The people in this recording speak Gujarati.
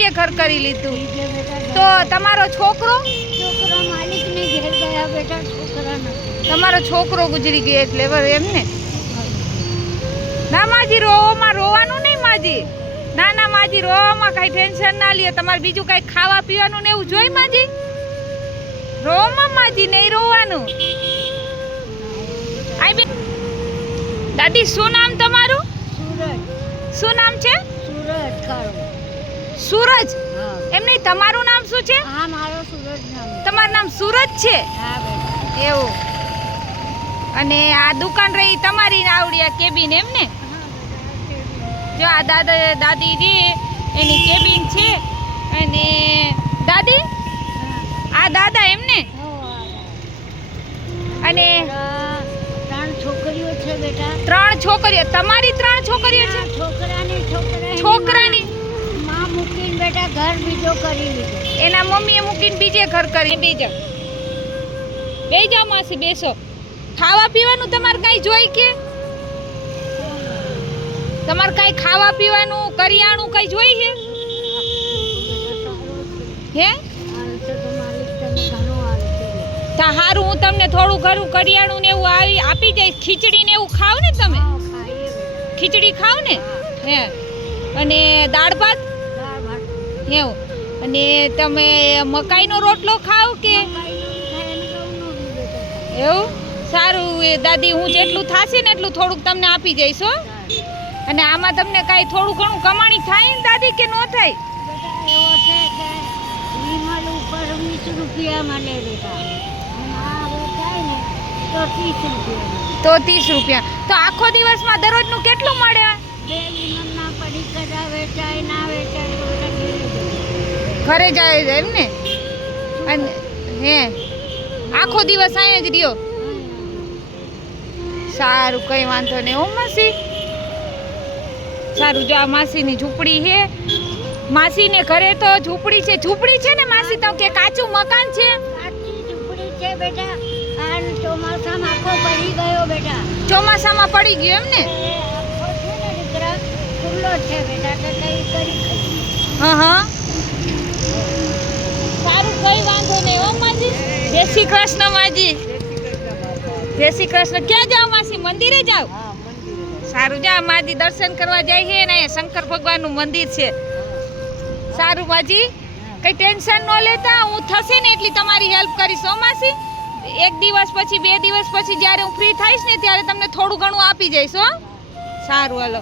જે ઘર કરી લીધું તો તમારો છોકરો માલિકને ઘેર ગયા બેટા, છોકરા નથી. તમારો છોકરો ગુજરી ગયો એટલે એમ ને. ના માજી રોવામાં રોવાનું નહીં માજી. ના ના માજી રોવામાં કઈ ટેન્શન ના લ્યો. તમારે બીજું કઈ ખાવા પીવાનું ને એવું જોઈ માજી. રોવામાં માજી નહીં રોવાનું. આઈ બે દાદી શું નામ તમારું? સુરજ. શું નામ છે? સુરજ કાળો. સૂરજ. હા. એમ નહીં, તમારું નામ શું છે? હા, મારો સુરજ નામ. તમારું નામ સૂરજ છે? હા બેટા. એવું. અને આ દુકાન રહી તમારી આવડિયા કેબિન એમ ને? જો આ દાદા દાદી રે એની કેબિન છે. અને દાદી આ દાદા એમ ને? અને 3 છોકરીઓ છે બેટા. 3 છોકરીઓ. તમારી 3 છોકરીઓ છે? છોકરાની માં મૂકીને બેટા ઘર બીજો કરી લીધો. એના મમ્મીએ મૂકીને બીજે ઘર કરી. બેસી જાઓ માસી, બેસો. ખાવા પીવાનું તમારે કઈ જોઈ કે? તમારે કઈ ખાવા પીવાનું કરિયાણું કઈ જોઈ છે? હે તા હારું, હું તમને થોડું ઘરું કરિયાણું ને એવું આપી જઈશ. ખીચડી ને એવું ખાવ ને તમે? ખીચડી ખાવ ને? હે. અને દાળ ભાત એવું. અને તમે મકાઈનો રોટલો ખાવ કે? એવું સારું. એ દાદી હું જેટલું થાશે ને એટલું થોડુંક તમને આપી જઈશ હો. અને આમાં તમને કાંઈ થોડું ઘણું કમાણી થાય ને દાદી કે ન થાય? એવો છે કે વિમલ ઉપર 20 રૂપિયા મળે બેટા. અને આ વેચાય ને તો 30 રૂપિયા. તો 30 રૂપિયા. તો આખો દિવસમાં દરરોજનું કેટલું મળે? 2 વિમલના પડીકા વેચાય ના વેચાય તો બેટા ઘરે જાય એમ ને? અને હે આખો દિવસ અહીંયા જ રહ્યો? સારું, કઈ વાંધો નહીં હો માસી. સારું. જો આ માસીની ઝૂંપડી છે. માસીને ઘરે તો ઝૂંપડી છે. ઝૂંપડી છે ને માસી? તો કે કાચું મકાન છે? કાચી ઝૂંપડી છે બેટા. આ ચોમાસામાં આખો પડી ગયો બેટા. ચોમાસામાં પડી ગયો એમ ને? એ આખો છે ને દીકરા ખુલ્લો છે બેટા, તો કઈ કરી ખાઈ. હા હા. સારું, કઈ વાંધો નહીં હો માજી. જય શ્રી કૃષ્ણ માજી. જય શ્રી કૃષ્ણ. ક્યાં જાવ માસી? મંદિરે જાવ? સારું. જા માજી દર્શન કરવા જાય છે ને અહીંયા શંકર ભગવાનનું મંદિર છે. સારું માજી, કઈ ટેન્શન ન લેતા. હું થશે ને એટલી તમારી હેલ્પ કરીશ હો માસી. 1 દિવસ પછી 2 દિવસ પછી જ્યારે હું ફ્રી થઈશ ને ત્યારે તમને થોડું ઘણું આપી જઈશ હો. સારું, હાલો.